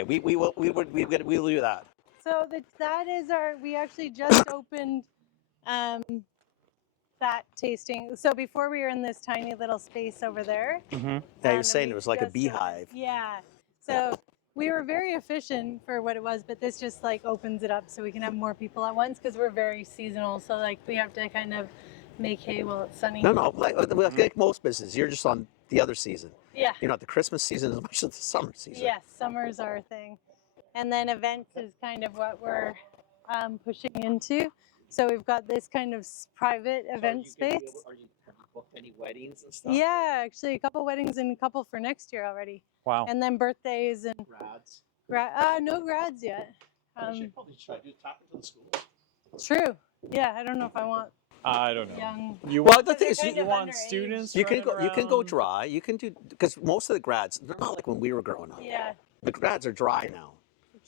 Okay, we'll do that. So that is we actually just opened that tasting. So before we were in this tiny little space over there. Yeah, you're and saying we it was like a just beehive. Yeah. So we were very efficient for what it was, but this just like opens it up so we can have more people at once because we're very seasonal. So like we have to kind of make hay while it's sunny. No, like most businesses, you're just on the other season. Yeah. You're not the Christmas season as much as the summer season. Yes, summer's our thing. And then events is kind of what we're pushing into. So we've got this kind of private event space. Have you booked any weddings and stuff? Yeah, actually a couple weddings and a couple for next year already. Wow. And then birthdays and Grads. no grads yet. You should probably try to tap into the schools. True. Yeah, I don't know if I want I don't know. young. Well, the thing is, kind You of want underage. students? you can go around? dry. You can do because most of the grads, they're not like when we were growing up. Yeah. The grads are dry now,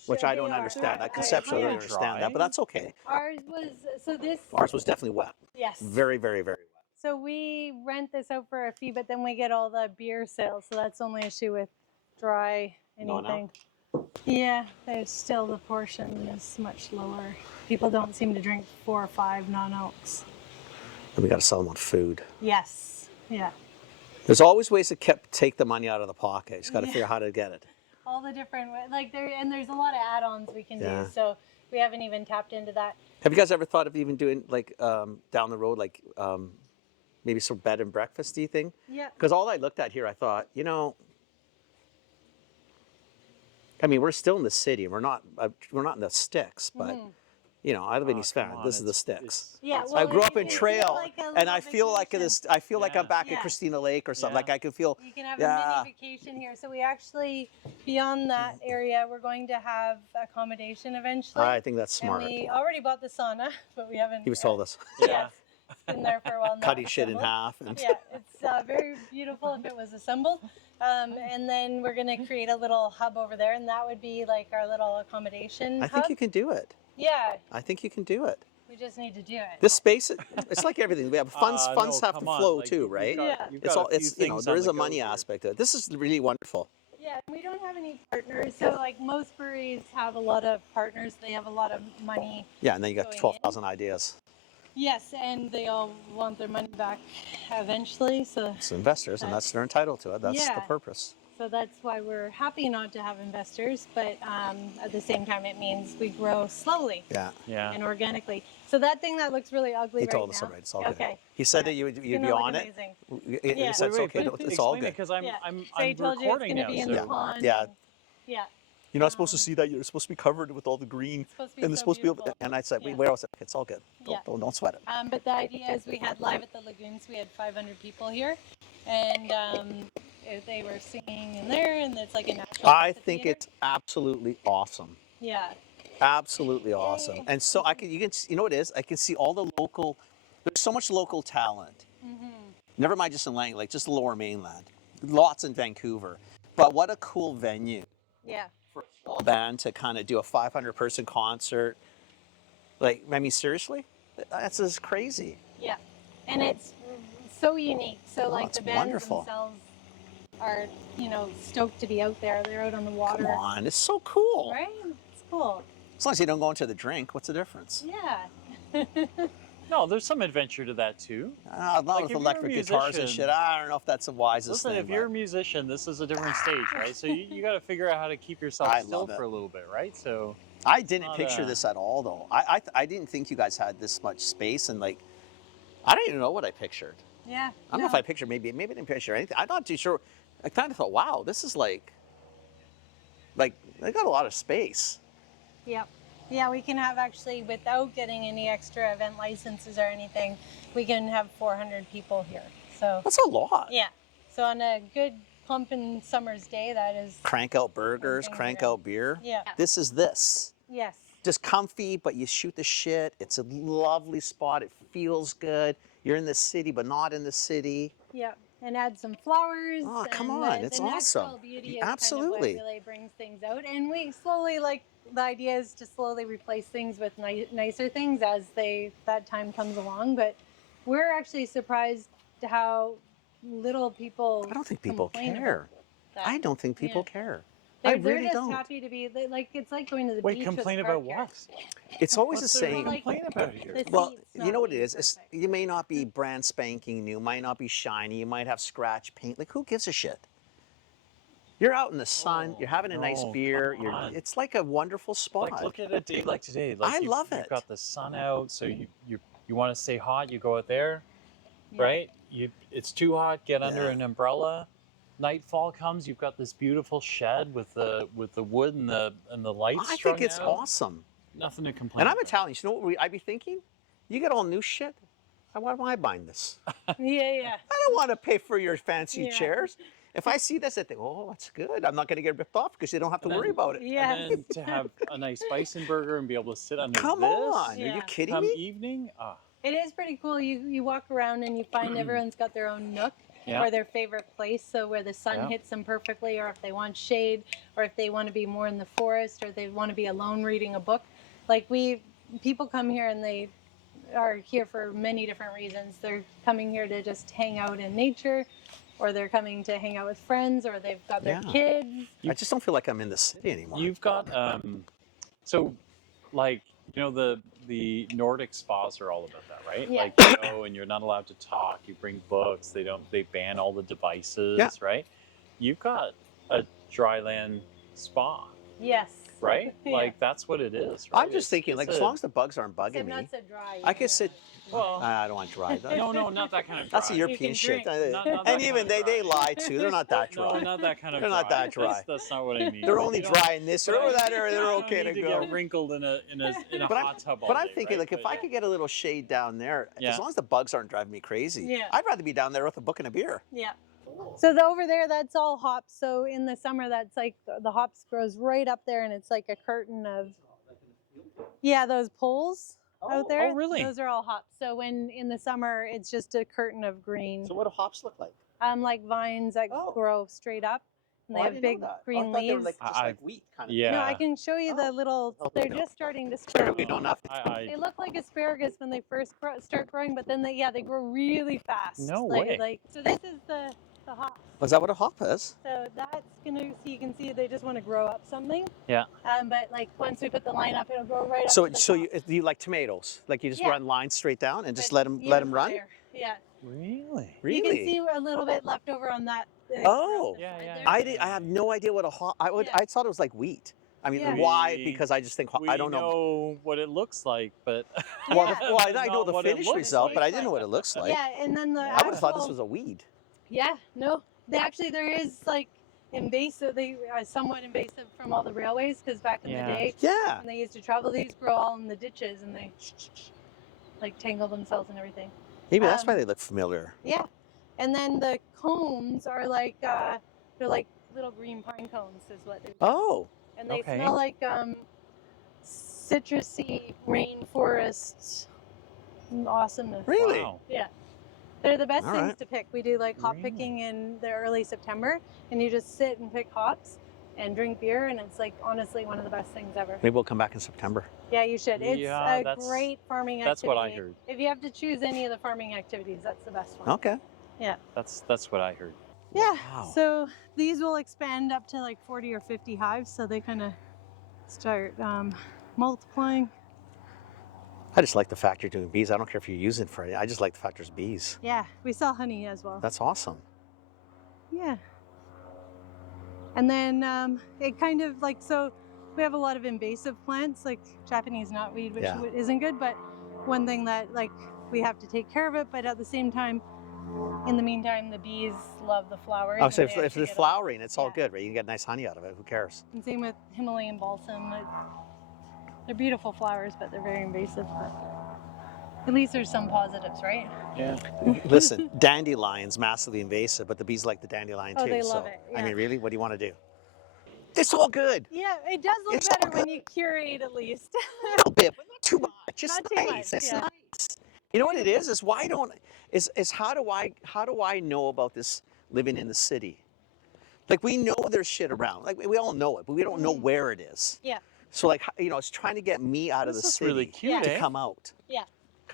which I don't They are. understand. I I conceptually don't kinda understand dry. that, but that's okay. Ours was so this. Ours was definitely wet. Yes. Very, very, very wet. So we rent this out for a fee, but then we get all the beer sales. So that's the only issue with dry anything. Yeah, there's still the portion is much lower. People don't seem to drink 4 or 5 non-alcs. And we got to sell them on food. Yes. Yeah. There's always ways to take the money out of the pocket. You just got to figure out how to get it. All the different like there's a lot of add-ons we can Yeah. do. So we haven't even tapped into that. Have you guys ever thought of even doing like down the road, like maybe some bed and breakfasty thing? Yeah. Because all I looked at here, I thought, I mean, we're still in the city. We're not in the sticks, but I live in East Van. This is the sticks. Yeah. I well, grew up in it feels Trail, like a and little I feel like vacation. this. I feel like I'm back Yeah. at Christina Lake or something. Yeah. Like I can feel. You can have Yeah. a mini vacation here. So we actually, beyond that area, we're going to have accommodation eventually. I think that's smart. And we already bought the sauna, but we haven't. He was told us. Yes. It's been there for a while now. Cutting shit in assembled. half. And Yeah, it's very beautiful if it was assembled. And then we're going to create a little hub over there, and that would be like our little accommodation I hub. think you can do it. Yeah, I think you can do it. we just need to do it. This space, it's like everything. We have funds. No, Funds have to come on, flow like, too, you've right? got- Yeah. you've It's got all. a few It's things there on is the a money go here. aspect to it. This is really wonderful. Yeah, we don't have any partners. So like most breweries have a lot of partners. They have a lot of money. Yeah, and then you got Going in. 12,000 ideas. Yes, and they all want their money back eventually. So It's investors, and they're entitled to it. That's the Yeah. purpose. So that's why we're happy not to have investors, but at the same time, it means we grow slowly Yeah. Yeah. and organically. So that thing that looks really ugly He right told us now. already. It's all good. Okay. He said that you'd It's be gonna look on it. amazing. He Yeah. said it's Wait, okay. please It's all explain good. it because I'm Yeah. I'm So he I'm told you it's recording going to now. be in so- the pond. Yeah. and- yeah. You're not supposed to see that. You're supposed to be covered with all the green. supposed to be And it's so supposed to be. beautiful. And I said, Yeah. where else? It's all good. Yeah. Don't sweat it. But the idea is we had live at the lagoons. We had 500 people here, and they were singing in there, and it's like a natural. I think it's absolutely awesome. Yeah. Absolutely awesome. And so you know what it is? I can see all the local. There's so much local talent. Never mind just in Langley, like just the Lower Mainland. Lots in Vancouver. But what a cool venue Yeah. for a small band to kind of do a 500-person concert. Like, I mean, seriously, that's just crazy. Yeah. And it's so unique. So like it's the bands wonderful. themselves are, stoked to be out there. They're out on the water. Come on, it's so cool. Right? It's cool. As long as you don't go into the drink, what's the difference? Yeah. No, there's some adventure to that too. Not Like, with if you're a electric guitars and musician- shit. I don't know if that's the wisest Listen, thing. if you're a but musician, this is a different stage, right? So you got to figure out how to keep yourself I still love it. for a little bit, right? So I didn't not picture a- this at all, though. I didn't think you guys had this much space, and like, I don't even know what I pictured. Yeah. I don't know if I pictured maybe I didn't picture anything. I'm not too sure. I kind of thought, wow, this is like they got a lot of space. Yep. Yeah, we can have actually, without getting any extra event licenses or anything, we can have 400 people here. So, That's a lot. yeah. So on a good pumping summer's day, that is, Crank out burgers, Something crank good. out beer. yeah. This is this. Yes. Just comfy, but you shoot the shit. It's a lovely spot. It feels good. You're in the city, but not in the city. Yeah. And add some flowers. Oh, come and on, the it's natural awesome. Beauty is Absolutely. kind of what really brings things out. And we slowly, the idea is to slowly replace things with nicer things as that time comes along. But we're actually surprised how little people I don't think people complain care. about that. I don't think people Yeah. care. They're really just don't. happy to be like it's like going to the Wait, beach. with complain a about park yard. what? It's always What's the there to same. Like, complain about here? the Well, seats you not know what it being is? perfect. You may not be brand spanking new, might not be shiny, you might have scratch paint. Like, who gives a shit? You're out in the sun, you're having a nice no, beer. come on. It's like a wonderful spot. Like, look at a day like today. Like, I love You've it. got the sun out, so you want to stay hot, you go out there, Yeah. right? It's too hot, get under Yeah. an umbrella. Nightfall comes, you've got this beautiful shed with the wood and the lights. I strung think it's out. awesome. Nothing to complain. And I'm about. Italian. You know what I'd be thinking? You get all new shit. Why am I buying this? Yeah. I don't want to pay for your fancy Yeah. chairs. If I see this, I think, oh, that's good. I'm not going to get ripped off because you don't have to And worry then- about it. Yeah. And then to have a nice bison burger and be able to sit under Come this. on. Are Yeah. you kidding Come me? evening, It is pretty cool. You walk around and you find everyone's got their own nook Yeah. or their favorite place. So where the sun Yeah. hits them perfectly, or if they want shade, or if they want to be more in the forest, or they want to be alone reading a book. Like people come here and they are here for many different reasons. They're coming here to just hang out in nature, or they're coming to hang out with friends, or they've got their Yeah. kids. I just don't feel like I'm in the city anymore. You've got so like the Nordic spas are all about that, right? Yeah. Like you go and you're not allowed to talk. You bring books. They ban all the devices, Yeah. right? You've got a dryland spa, Yes. right? Yeah. Like that's what it is. Right? I'm just thinking, like, as long as the bugs aren't Except bugging me, not so dry. I could sit. well, I don't want dry. no, not that kind of. That's a dry. European can shit. drink. Not And that even kind of they dry. lie too. They're not that No, dry. not that kind of. They're not that dry. That's not what I mean. They're only You don't- dry in this area or that area. They're you don't okay to need go. get wrinkled in a But hot tub all But I'm day, thinking, right? like, if But- I could get a little shade down there, Yeah. as long as the bugs aren't driving me crazy, Yeah. I'd rather be down there with a book and a beer. Yeah. So over there, that's all hops. So in the summer, that's like the hops grows right up there, and it's like a curtain of, those poles out there. oh, really? Those are all hops. So when in the summer, it's just a curtain of green, So what do hops look like? like vines that Oh. grow straight up, and they Oh, I have didn't know big that. I green thought they were leaves. like, just I- like wheat kind of. Yeah. No, I can show you the Oh. little. Oh, They're no. just starting to Sorry, sprout. we don't know. They look like asparagus when they first start growing, but then they grow really fast. No way. So this is the hops. Was that what a hop is? So that's you can see they just want to grow up something. Yeah. But like once we put the line up, it'll grow right up. So to the so top. you like tomatoes? Like you just Yeah. run lines straight down and just But let them run? there. Yeah. Really? Really? You can see a little bit left over on that. Oh. Yeah, yeah. I have no idea what a hop. Yeah. I thought it was like wheat. I mean, Yeah. why? We- Because I just think We I don't know. what it looks like, but Well, Yeah. well, I know Not the what it finished looks result, like. but I didn't know what it looks like. Yeah, and then the I would have thought this actual- was a weed. Yeah, no. There is like invasive. They are somewhat invasive from all the railways because back in Yeah. the day Yeah. when they used to travel, these grow all in the ditches and they like tangle themselves and everything. Maybe that's why Um, they look familiar. Yeah, and then the cones are like they're like little green pine cones, is what they're. Oh. And they Okay. smell like citrusy rainforest awesomeness. Really? wow. Yeah. They're the best All things right. to pick. We do like hop Really? picking in the early September, and you just sit and pick hops and drink beer, and it's like honestly one of the best things ever. Maybe we'll come back in September. Yeah, you should. It's Yeah, a that's- great farming activity. That's what I heard. If you have to choose any of the farming activities, that's the best one. Okay. That's what I heard. Yeah. Wow. So these will expand up to like 40 or 50 hives, so they kind of start multiplying. I just like the fact you're doing bees. I don't care if you're using it for it. I just like the fact there's bees. Yeah, we sell honey as well. That's awesome. Yeah. And then it kind of like, so we have a lot of invasive plants like Japanese knotweed, which Yeah. isn't good, but one thing that like we have to take care of it, but at the same time, in the meantime, the bees love the flowers. Oh, so and if they it's actually get flowering, it's all Yeah. good, right? You can get nice honey out of it. Who cares? And same with Himalayan balsam. They're beautiful flowers, but they're very invasive. But at least there's some positives, right? Yeah. Listen, dandelions, massively invasive, but the bees like the dandelion Oh, too. they so, love it, I yeah. mean, really, what do you want to do? It's all good. Yeah, it does look It's all better when you curate at least. A little bit, but not too much. It's Not too nice. much, It's yeah. nice. You know what it is? Is why don't is how do I know about this living in the city? Like we know there's shit around. Like we all know it, but we don't know where it is. Yeah. So like it's trying to get me out of This the is city really cute, to eh? come out. Yeah.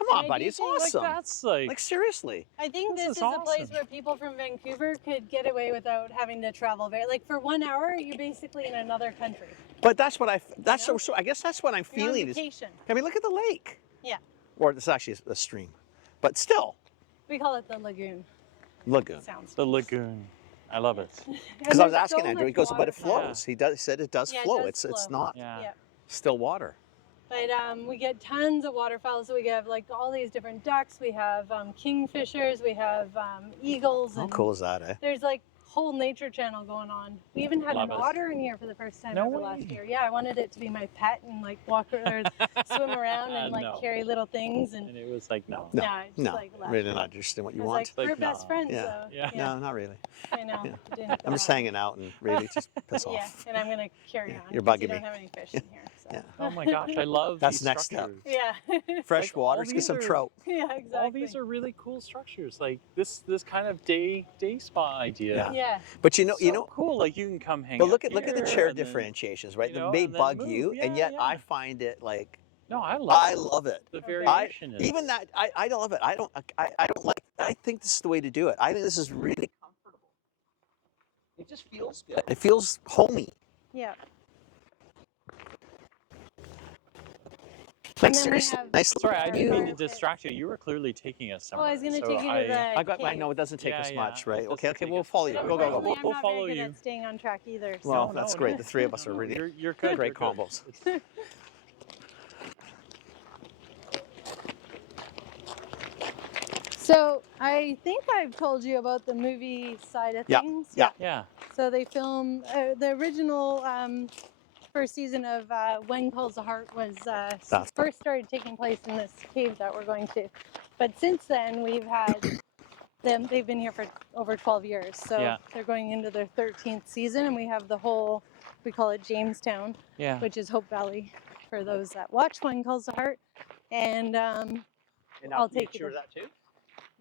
Come And on, I buddy, do it's think, awesome. That's like, Like seriously. I think This this is is a place awesome. where people from Vancouver could get away without having to travel very. Like for 1 hour, you're basically in another country. But that's what that's know? so I guess that's what I'm You're on feeling is. vacation. I mean, look at the lake. Yeah, Or it's actually a stream. But still, we call it the lagoon. lagoon. Sounds. the lagoon. I love it. Because I was asking Andrew, he goes, but it flows. flows. He said it does Yeah, it flow. does It's flow. not Yeah. Yeah. still water. But we get tons of waterfowl. So we have like all these different ducks. We have kingfishers. We have eagles. How And cool is that, eh? there's like whole nature channel going on. We even had Love an it. otter in here for the first time No ever way. last year. Yeah, I wanted it to be my pet and like walk or swim around and like No. carry little things. And And it was like, no. No, yeah, I just no, like left really it. not interested in what you I was want. like, we're Like, best no. friends, Yeah. so Yeah. No, not really. I know. Yeah. It didn't I'm just go hanging out and really just piss on. Yeah, off. and I'm gonna carry Yeah, on. you're 'cause bugging you don't me. have any fish in here. So. Yeah. Oh my gosh, I love That's these the next step. structures. Yeah. Fresh Like, all water, let's get these some are- trout. Yeah, exactly. All these are really cool structures. Like this kind of day spa idea. Yeah. Yeah. But So you know, cool. Like you can come hang but out look at the here chair and then- differentiations, right? you That know, may and then bug move. you, and Yeah, yet yeah. I find it like No, I I love love it. the Okay. variation. in Even it. that I don't love it. I don't like. I think this is the way to do it. I think this is really comfortable. It just feels good. It feels homey. Yeah. Like And then we seriously, have- nice. Sorry, I didn't mean to Carpet. distract you. You were clearly taking us Oh, somewhere. I was gonna so take you to the. I got. I cave. know it doesn't take Yeah, us yeah, much, it right? doesn't Okay, take we'll us follow much. you. But Go, go, unfortunately, go. I'm We'll not follow very good you. at staying on track either. So. Well, No, that's no, great. no. The three of us are really. You're good. Great you're good. combos. It's- So I think I've told you about the movie side of Yeah, things. yeah. Yeah. So they filmed the original first season of When Calls the Heart was That's- first started taking place in this cave that we're going to, but since then we've had them. They've been here for over 12 years, so Yeah. they're going into their 13th season, and we have the whole. We call it Jamestown, Yeah. which is Hope Valley for those that watch When Calls the Heart, and And I'll take you tour there. that too.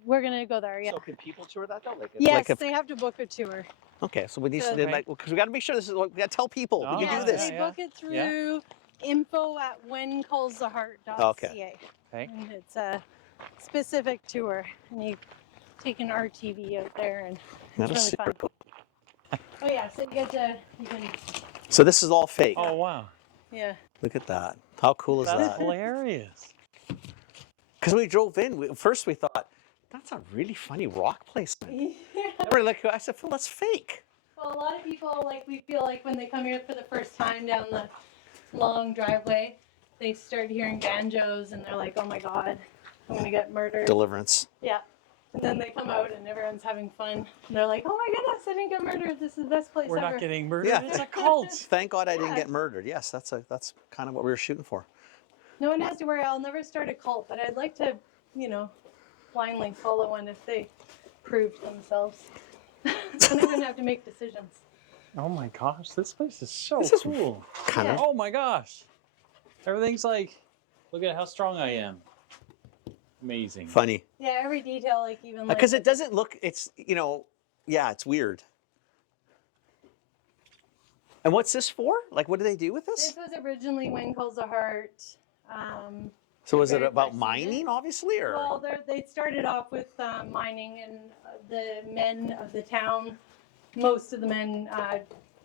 we're gonna go there. Yeah. So can people tour that though? Like, Yes, like if, they have to book a tour. okay, so we need So- to like because we got to make sure this is. We got to tell people we Oh, can Yeah, do so this. they yeah. book it through info@whencallstheheart.ca. Okay. Okay. And it's a specific tour, and you take an RTV out there, and That it's is really super fun. cool. Oh yeah, so you can, So this is all fake. Oh wow. yeah. Look at that. How cool is That's that? hilarious. Because we drove in, first we thought, that's a really funny rock placement. And we're like, I said, Phil, that's fake. Well, a lot of people we feel like when they come here for the first time down the long driveway, they start hearing banjos, and they're like, "Oh my God, I'm gonna get murdered." Deliverance. Yeah. And then they come out and everyone's having fun. And they're like, "Oh my goodness, I didn't get murdered. This is the best place We're ever." not getting murdered. Yeah. It's a cult. Thank God I didn't Yeah. get murdered. Yes, that's kind of what we were shooting for. No one has to worry. I'll never start a cult, but I'd like to, blindly follow one if they proved themselves. Don't even have to make decisions. Oh my gosh, this place is so This is cool. Kind Yeah. of. Oh my gosh. Everything's like, look at how strong I am. Amazing. Funny. Yeah, every detail, like even like Because it doesn't look, it's, yeah, it's weird. And what's this for? Like, what do they do with this? This was originally When Calls the Heart. So is it very about first mining, season. obviously, or? Well, they started off with mining, and the men of the town, most of the men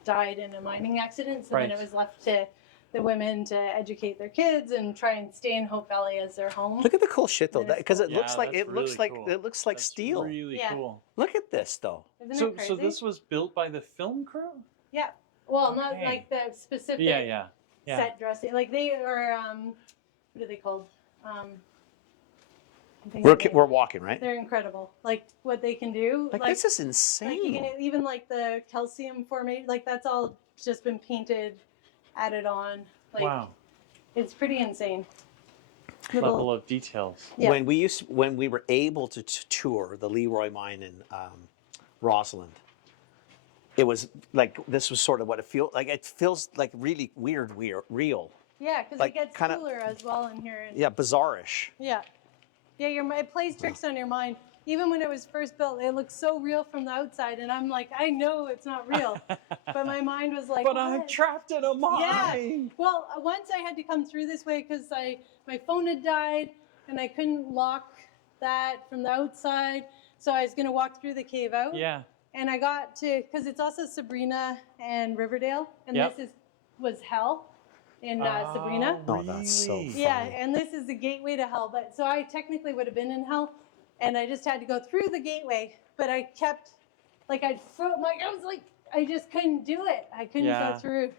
died in a mining accident. So then it Right. was left to the women to educate their kids and try and stay in Hope Valley as their home. Look at the cool shit though, That is because it cool. looks Yeah, like that's really cool. it looks like That's steel. Really Yeah. cool. Look at this though. Isn't So, it crazy? so this was built by the film crew? Yeah. Well, not Okay. like the specific Yeah. set dressing. Like they are, what are they called? I'm thinking of the name. We're walking, right? They're incredible. Like what they can do. Like this is insane. Like you can even like the calcium formation, like that's all just been painted, added on. Like Wow. it's pretty insane. Level of details. Yeah. When we were able to tour the Leroy mine in Rossland, it was like this was sort of what it feels like. It feels like really weird, real. Yeah, because like, it gets kinda- cooler as well in here. Yeah, bizarre-ish. Yeah. Yeah, it plays tricks on your mind. Even when it was first built, it looked so real from the outside, and I'm like, I know it's not real, but my mind was like, But I'm "What?" trapped in a mine. Yeah. Well, once I had to come through this way because my phone had died, and I couldn't lock that from the outside. So I was going to walk through the cave out. Yeah. And I got to, because it's also Sabrina and Riverdale, and Yep. this was hell in Sabrina. Oh, that's so really? funny. Yeah, and this is the gateway to hell. But so I technically would have been in hell, and I just had to go through the gateway. But I kept, like, I was like, I just couldn't do it. I couldn't go through.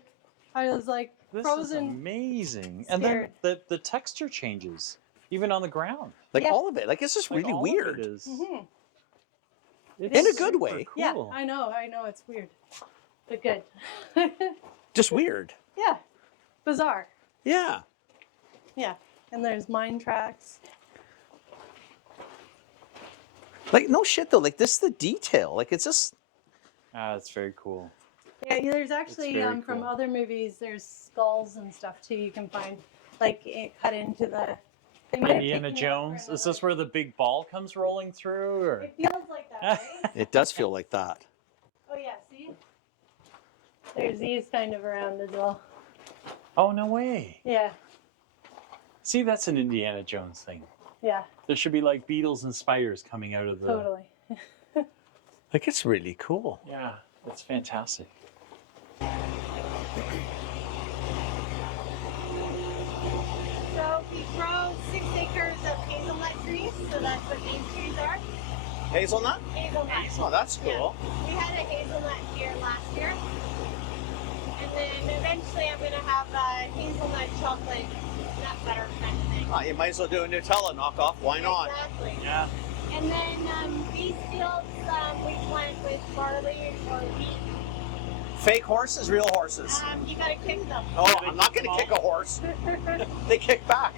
I was like This frozen. is amazing. Scared. And then the texture changes, even on the ground. Like Yeah. all of it. Like it's just Like, really all of weird. it is, Mhm. it's In a good super way. Yeah, cool. I know, it's weird, but good. Just weird. Yeah, bizarre. Yeah. Yeah, and there's mine tracks. Like no shit though. Like this is the detail. Like it's just. It's very cool. Yeah, there's actually very from cool. other movies, there's skulls and stuff too. You can find like it cut into the. They might have Indiana taken it out for Jones. Is another- this where the big ball comes rolling through, or? It feels like that, right? It does feel like that. Oh yeah, see. There's these kind of around as well. Oh no way! Yeah, See, that's an Indiana Jones thing. yeah, There should be like beetles and spiders coming out of the. totally. Like it's really cool. Yeah, it's fantastic. So we grow 6 acres of hazelnut trees, so that's what these trees are. Hazelnut? Hazelnut. Oh, that's cool. We had a hazelnut here last year. And then eventually I'm going to have a hazelnut chocolate nut butter kind of thing. You might as well do a Nutella knockoff. Why not? Exactly. Yeah. And then these fields we plant with barley or wheat. Fake horses, real horses. You got to kick them. Oh, I'm not going to kick a horse. They kick back.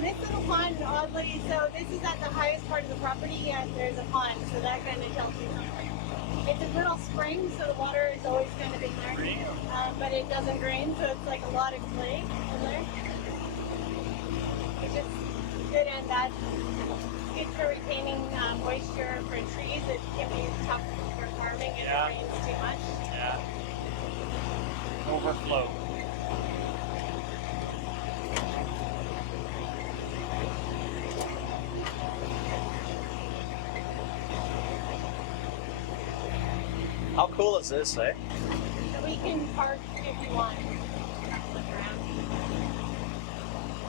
This little pond, oddly, so this is at the highest part of the property, and there's a pond, so that kind of tells you something. It's a little spring, so the water is always kind of in there, but it doesn't drain, so it's like a lot of clay in there. It's just good and bad. Good for retaining moisture for trees. It can be tough for farming if Yeah. it rains too much. Yeah. Overflow. How cool is this, eh? So we can park if you want. Look around.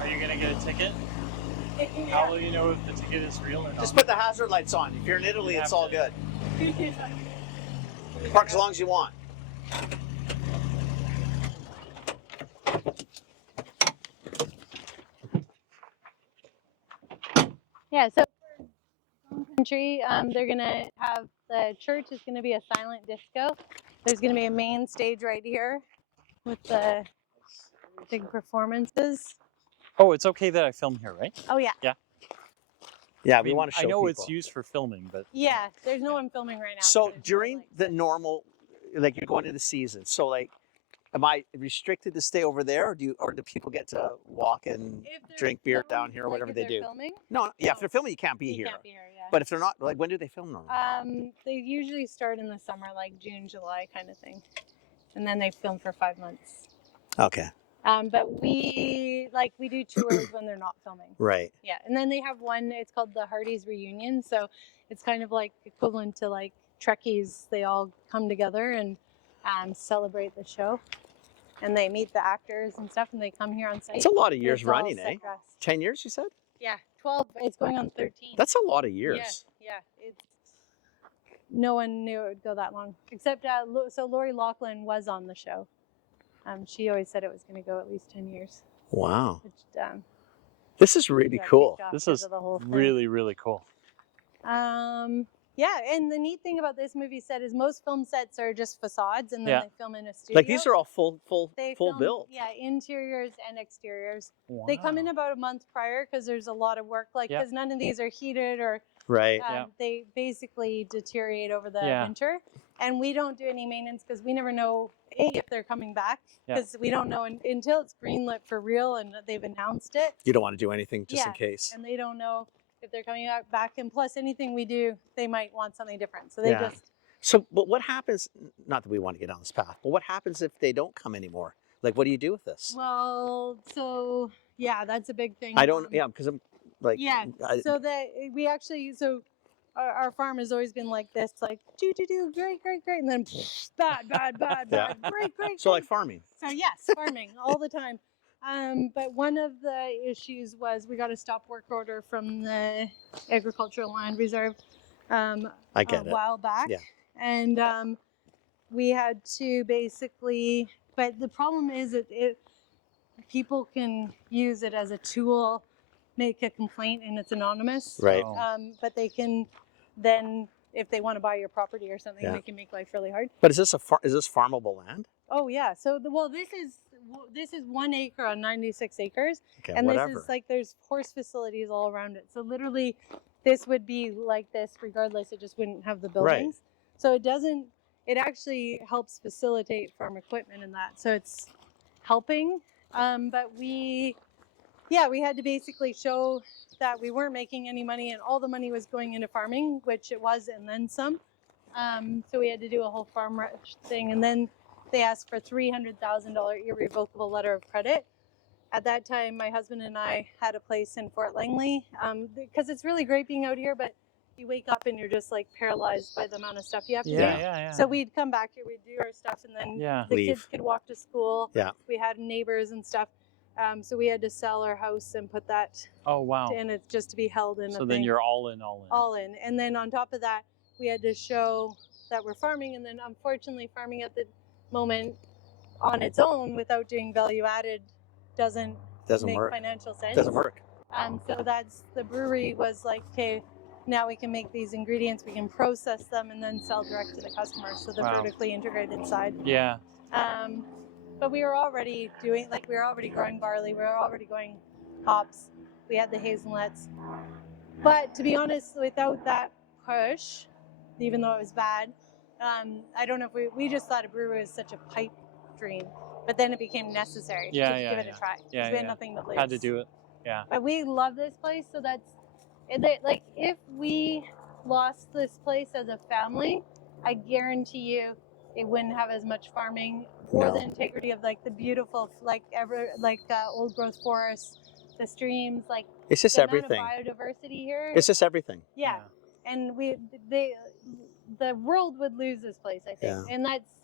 Are you gonna get a ticket? Yeah. How will you know if the ticket is real or not? Just put the hazard lights on. If you're in Italy, You it's have all to. good. Park as long as you want. Yeah, so for Home Country, they're gonna have the church is gonna be a silent disco. There's gonna be a main stage right here with the big performances. Oh, it's okay that I film here, right? Oh yeah, Yeah, I we mean, want to show I know people. it's used for filming, but yeah. There's no one filming right now. So there's no, during like, the normal, like you're going into the season, so like, am I restricted to stay over there, or do people get to walk and if they're drink beer filming, down here or like, whatever if they they're do? Filming? No, yeah, if No. they're filming, you can't be You here. can't be here, yeah. But if they're not, like, when do they film normally? They usually start in the summer, like June, July kind of thing, and then they film for 5 months. Okay, But we do tours when they're not filming. right. Yeah, and then they have one. It's called the Hardy's Reunion. So it's kind of like equivalent to like Trekkies. They all come together and celebrate the show, and they meet the actors and stuff, and they come here on site. It's a lot of years It's all running, eh? set dressed. 10 years, you said? Yeah, 12. It's going on 13. That's a lot of years. Yeah, it's. No one knew it would go that long, except so Lori Loughlin was on the show. She always said it was going to go at least 10 years. Wow. Which, This is really got cool. kicked off this 'cause is of the whole thing. really, really cool. Yeah, and the neat thing about this movie set is most film sets are just facades, and then Yeah. they film in a studio. Like these are all full They full film, build. Yeah, interiors and exteriors. Wow. They come in about a month prior because there's a lot of work. Like, Yeah. because none of these are heated or Right. Yeah. they basically deteriorate over the Yeah. winter. And we don't do any maintenance because we never know if they're coming back, Yeah. because we don't know until it's greenlit for real and they've announced it. You don't want to do anything just in Yeah. case. And they don't know if they're coming back. And plus, anything we do, they might want something different. So they Yeah. just So, but what happens, not that we want to get on this path, but what happens if they don't come anymore? Like, what do you do with this? Well, so yeah, that's a big thing. I don't. Yeah, because I'm like. Yeah. So that we actually our farm has always been like this, like do great, and then bad, Yeah. great. So like farming. So yes, farming all the time. But one of the issues was we got a stop work order from the Agricultural Land Reserve I get a it. while back, Yeah. and we had to basically. But the problem is that people can use it as a tool, make a complaint, and it's anonymous. Right. Oh. But they can then, if they want to buy your property or something, Yeah. they can make life really hard. But is this is this farmable land? Oh yeah. So this is 1 acre on 96 acres, Okay. and Whatever. this is like there's horse facilities all around it. So literally, this would be like this regardless. It just wouldn't have the buildings. So it doesn't. It actually helps facilitate farm equipment and that. So it's helping. But we had to basically show that we weren't making any money and all the money was going into farming, which it was, and then some. So we had to do a whole farm thing, and then they asked for $300,000 irrevocable letter of credit. At that time, my husband and I had a place in Fort Langley, because it's really great being out here, but you wake up and you're just like paralyzed by the amount of stuff you have to do. Yeah. So we'd come back here, we'd do our stuff, and then the Leave. kids could walk to school. Yeah. We had neighbors and stuff. So we had to sell our house and put that Oh wow. in it just to be held in. So then you're all in. all in. And then on top of that, we had to show that we're farming. And then unfortunately, farming at the moment on its own without doing value added doesn't make work. financial sense. Doesn't work. So that's the brewery was like, okay, now we can make these ingredients, we can process them, and then sell direct to the customer. So the Wow. vertically integrated side. Yeah. But we were already growing barley, we were already growing hops, we had the hazelnuts. But to be honest, without that push, even though it was bad, I don't know if we just thought a brewery was such a pipe dream, but then it became necessary to give it a try. Yeah, we had nothing to lose. Had to do it. Yeah. But we love this place, so like if we lost this place as a family, I guarantee you it wouldn't have as much farming or the integrity of like the beautiful old growth forests, the streams, like It's just the everything. amount of biodiversity here. It's just everything. Yeah. And the world would lose this place, I think. Yeah. And that's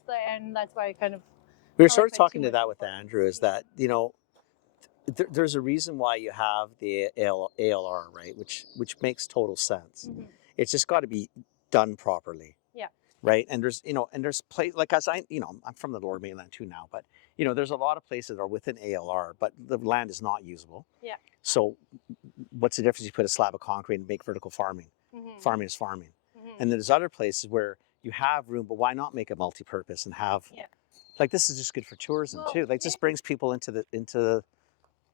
why I kind of We were I sort like of my talking to two that with different Andrew, is that, you know, there's a reason why you have the ALR, right? Which makes total sense. Mhm. It's just got to be done properly. Yeah. Right. And there's place like I'm from the Lower Mainland too now, but there's a lot of places that are within ALR, but the land is not usable. Yeah. So what's the difference? You put a slab of concrete and make vertical farming. Mhm. Farming is farming. Mhm. And there's other places where you have room, but why not make it multi-purpose and have like this is just good for tourism too. Like just brings people into the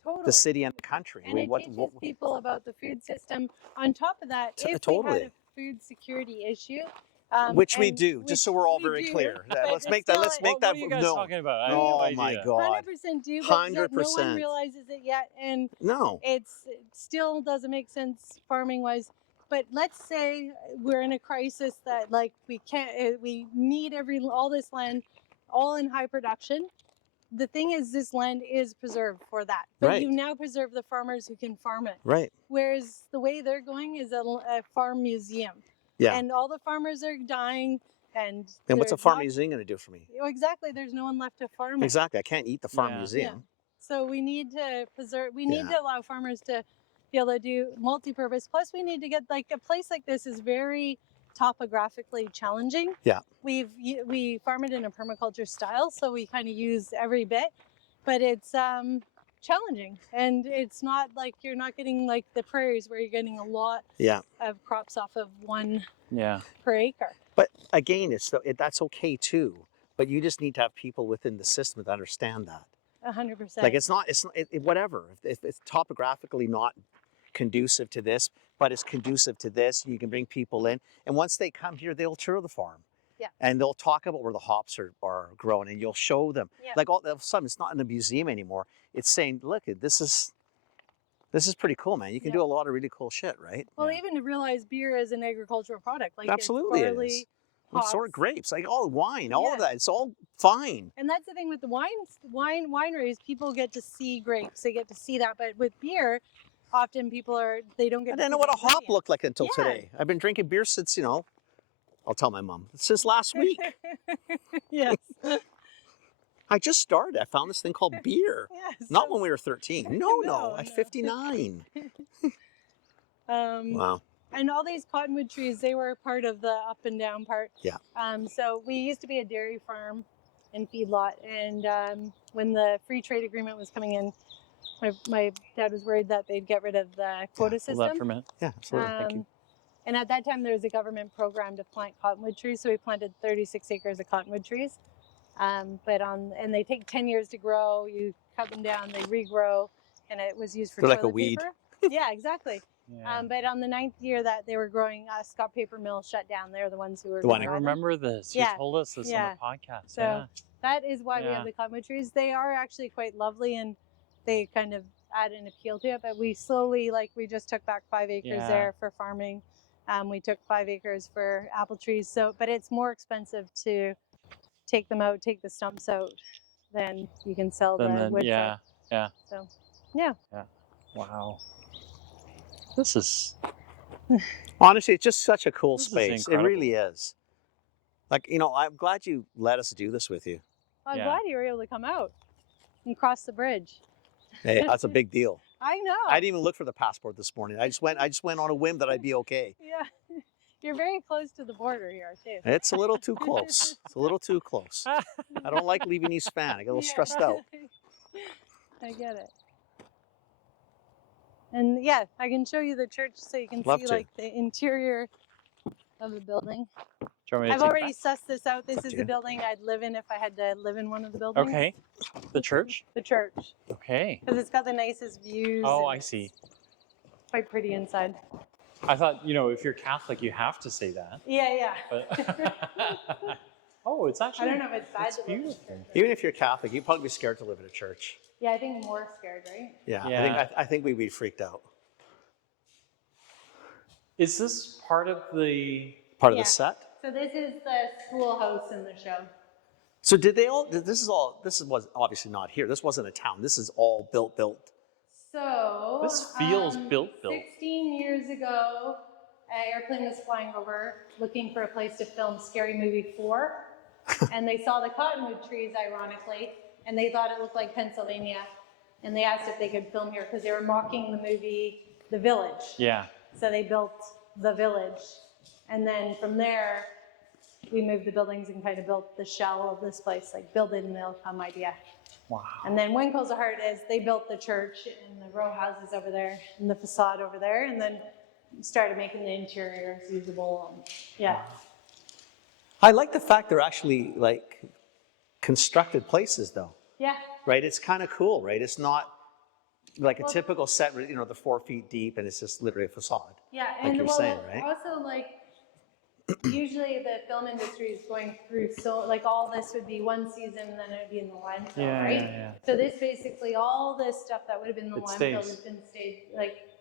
Totally. city and the country. And it teaches people about the food system. On top of that, if we Totally. had a food security issue, which we do, just so we're all very clear. Let's make that. Let's make that. What are you guys talking about? I have no Oh idea. my God. 100% do, but yet no 100%. one realizes it yet, and No. it still doesn't make sense farming wise. But let's say we're in a crisis that like we need all this land, all in high production. The thing is, this land is preserved for that, but Right. you now preserve the farmers who can farm it. Right. Whereas the way they're going is a farm museum. Yeah. And all the farmers are dying. And Then what's a there's farm not- museum going to do for me? Exactly. There's no one left to farm it. Exactly. I can't eat the farm Yeah. museum. So we need to preserve. We need Yeah. to allow farmers to be able to do multi-purpose. Plus, we need to get like a place like this is very topographically challenging. Yeah. We farm it in a permaculture style, so we kind of use every bit, but it's challenging, and it's not like you're not getting like the prairies where you're getting a lot Yeah. of crops off of one Yeah. per acre. But again, that's okay too. But you just need to have people within the system that understand that. 100%. Like whatever. If it's topographically not conducive to this, but it's conducive to this, you can bring people in. And once they come here, they'll tour the farm. Yeah. And they'll talk about where the hops are grown, and you'll show them. Yeah. Like all of a sudden, it's not in a museum anymore. It's saying, look, this is pretty cool, man. You can Yeah. do a lot of really cool shit, right? Well, Yeah. even to realize beer is an agricultural product, like Absolutely it it's barley, is. What sort of hops. grapes? Like all wine, all of Yeah. that. It's all fine. And that's the thing with the wineries, people get to see grapes. They get to see that. But with beer, often they don't I get to didn't see know what the a hop ingredients. looked like until Yeah. today. I've been drinking beer since, I'll tell my mom, since last week. Yes. I just started. I found this thing called beer. Yes. Not when we were 13. No, No, at no. 59. Um, Wow. and all these cottonwood trees, they were part of the up and down part. Yeah. So we used to be a dairy farm and feedlot. And when the free trade agreement was coming in, my dad was worried that they'd get rid of the quota Hold that for a system. minute. Yeah, absolutely. Thank you. And at that time, there was a government program to plant cottonwood trees. So we planted 36 acres of cottonwood trees. And they take 10 years to grow. You cut them down, they regrow, and it was used for They're toilet like a weed. paper. Yeah, exactly. Yeah. But on the 9th year that they were growing, Scott Paper Mill shut down. They're the ones who were The one I growing them. remember this. You Yeah. told us this Yeah. on the podcast. So yeah. that is why we Yeah. have the cottonwood trees. They are actually quite lovely, and they kind of add an appeal to it. But we slowly, we just took back 5 acres Yeah. there for farming. We took 5 acres for apple trees. But it's more expensive to take them out, take the stumps out, than you can sell the wood yeah. for. Yeah. So, yeah. Wow. This is Honestly, it's just such a cool This is space. It incredible. really is. I'm glad you let us do this with you. I'm Yeah. glad you were able to come out and cross the bridge. Hey, that's a big deal. I know. I didn't even look for the passport this morning. I just went on a whim that I'd be okay. Yeah. You're very close to the border here, too. It's a little too close. It's a little too close. I don't like leaving East Fan. I get a little stressed out. I get it. And yeah, I can show you the church so you can Love see to. the interior of the building. Do you want me to I've take it already back? sussed this out. This is to the you. building I'd live in if I had to live in one of the buildings. Okay. The church? The church. Okay. Because it's got the nicest views. Oh, and I see. it's quite pretty inside. I thought, if you're Catholic, you have to say that. Yeah. But oh, it's I actually don't know if it's bad it's to live in a beautiful. church. Even if you're Catholic, you'd probably be scared to live in a church. Yeah, I think more scared, right? Yeah. Yeah. I think we'd be freaked out. Is this part of the Part of Yeah. the set. So this is the schoolhouse in the show. So did they all? This was obviously not here. This wasn't a town. This is all built. So This feels built. 16 years ago, an airplane was flying over looking for a place to film Scary Movie 4. And they saw the cottonwood trees, ironically, and they thought it looked like Pennsylvania. And they asked if they could film here because they were mocking the movie The Village. Yeah. So they built The Village. And then from there, we moved the buildings and kind of built the shell of this place, like build it and they'll come idea. Wow. And then Winkle's Heart is they built the church and the row houses over there and the facade over there, and then started making the interiors usable. Yeah. I like the fact they're actually constructed places, though. Yeah. Right? It's kind of cool, right? It's not like a Well- typical set, the 4 feet deep, and it's just literally a facade. Yeah. Like And you're saying, right? also usually the film industry is going through all this would be one season and then it would be in the landfill, Yeah, right? yeah. So this basically all this stuff that would have been in the It landfill stays. has been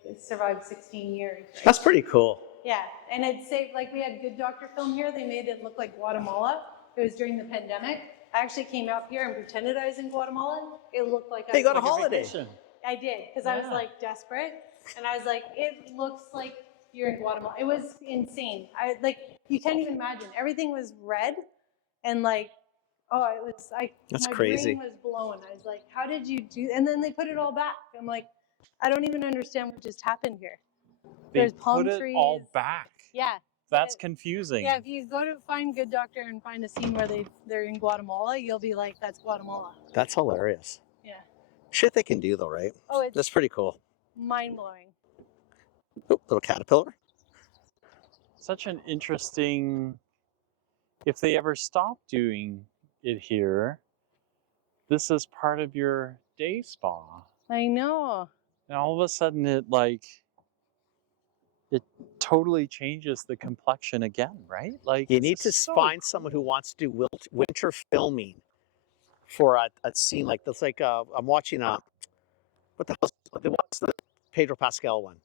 it survived 16 years. Right? That's pretty cool. Yeah, and it saved, we had Good Doctor film here. They made it look like Guatemala. It was during the pandemic. I actually came out here and pretended I was in Guatemala. It looked like Hey, I you got was a holiday. Vacation. I did, because I was Yeah. desperate. And I was like, it looks like you're in Guatemala. It was insane. You can't even imagine. Everything was red and it was That's my crazy. brain was blown. I was like, how did you do? And then they put it all back. I'm like, I don't even understand what just happened here. They There's palm put it trees. all back. Yeah. That's It- confusing. Yeah, if you go to find Good Doctor and find a scene where they're in Guatemala, you'll be like, that's Guatemala. That's hilarious. Yeah. Shit they can do, though, right? Oh, it's That's pretty cool. mind-blowing. Oop, little caterpillar. Such an interesting. If they ever stop doing it here, this is part of your day spa, I know. and all of a sudden it totally changes the complexion again, right? You this need to is so find someone who wants to do winter filming for a scene like this. I'm watching what the hell? What's the Pedro Pascal one?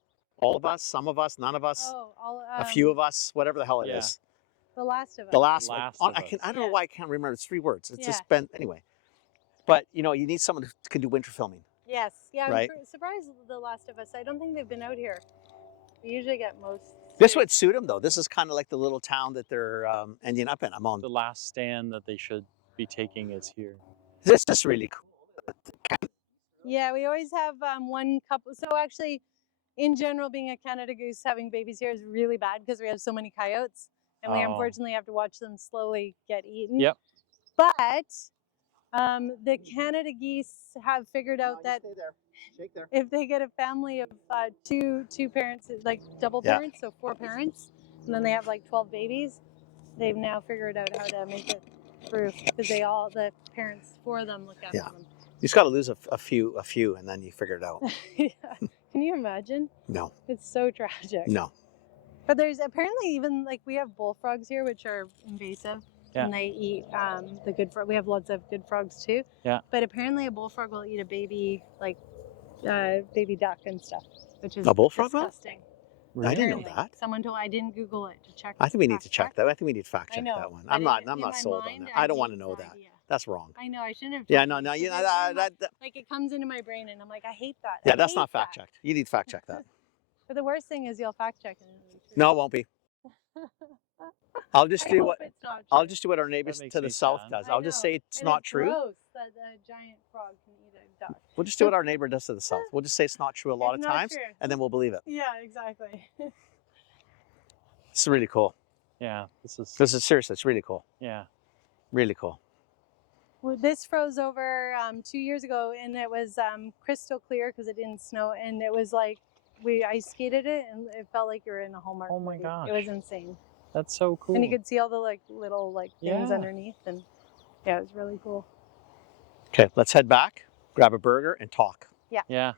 All of us, some of us, none of us, Oh, a few of us, whatever the hell it Yeah. is. The Last of Us. The Last one. Last of I can. Us. I don't know Yeah. why I can't remember. It's 3 words. It's Yeah. just been anyway. But you know, you need someone who can do winter filming. Yes. Yeah, I'm Right. surprised The Last of Us. I don't think they've been out here. We usually get most. This would suit them though. This is kind of like the little town that they're ending up in. I'm on. The last stand that they should be taking is here. This is really cool. Yeah, we always have one couple. So actually, in general, being a Canada Goose, having babies here is really bad because we have so many coyotes, and we Oh. unfortunately have to watch them slowly get eaten. Yep. But the Canada geese have figured out that Stay there. Shake there. if they get a family of two parents, like double Yeah. parents, so 4 parents, and then they have like 12 babies, they've now figured out how to make it through because the parents, 4 of them, look after Yeah. them. You just got to lose a few, and then you figure it out. Yeah. Can you imagine? No, It's so tragic. no. But there's apparently even like we have bullfrogs here, which are invasive, Yeah. and they eat the good frog. We have lots of good frogs too. Yeah. But apparently a bullfrog will eat a baby baby duck and stuff, which is A bullfrog will? disgusting. I didn't know Apparently. that. Someone told I didn't Google it to check. I think we need fact to check that. I think we need to fact I check know, that one. but I'm not in my sold mind, on it. I don't want to hate know the that. idea. That's wrong. I know I shouldn't have. Yeah, told no, you, no. You because know, I feel that, like it comes into my brain, and I'm like, I hate that. yeah, I that's hate not fact that. checked. You need to fact check that. But the worst thing is you'll fact check it. And it'll be true. No, it won't be. I'll just I do hope what it's not I'll true. just do what our neighbors makes to the me south sad. does. I I'll just know. say it's And not true. Gross that a giant frog can eat a duck. We'll just do what our neighbor does to the south. We'll just say it's not true a lot It's of not times, true. and then we'll believe it. Yeah, exactly. It's really cool. Yeah, this is. This is seriously, it's really cool. Yeah. Really cool. Well, this froze over 2 years ago, and it was crystal clear because it didn't snow, and it was like we ice skated it, and it felt like you were in a Hallmark Oh my movie. gosh. It was insane, That's so cool. and you could see all the little things Yeah. underneath, and yeah, it was really cool. Okay, let's head back, grab a burger, and talk. Yeah.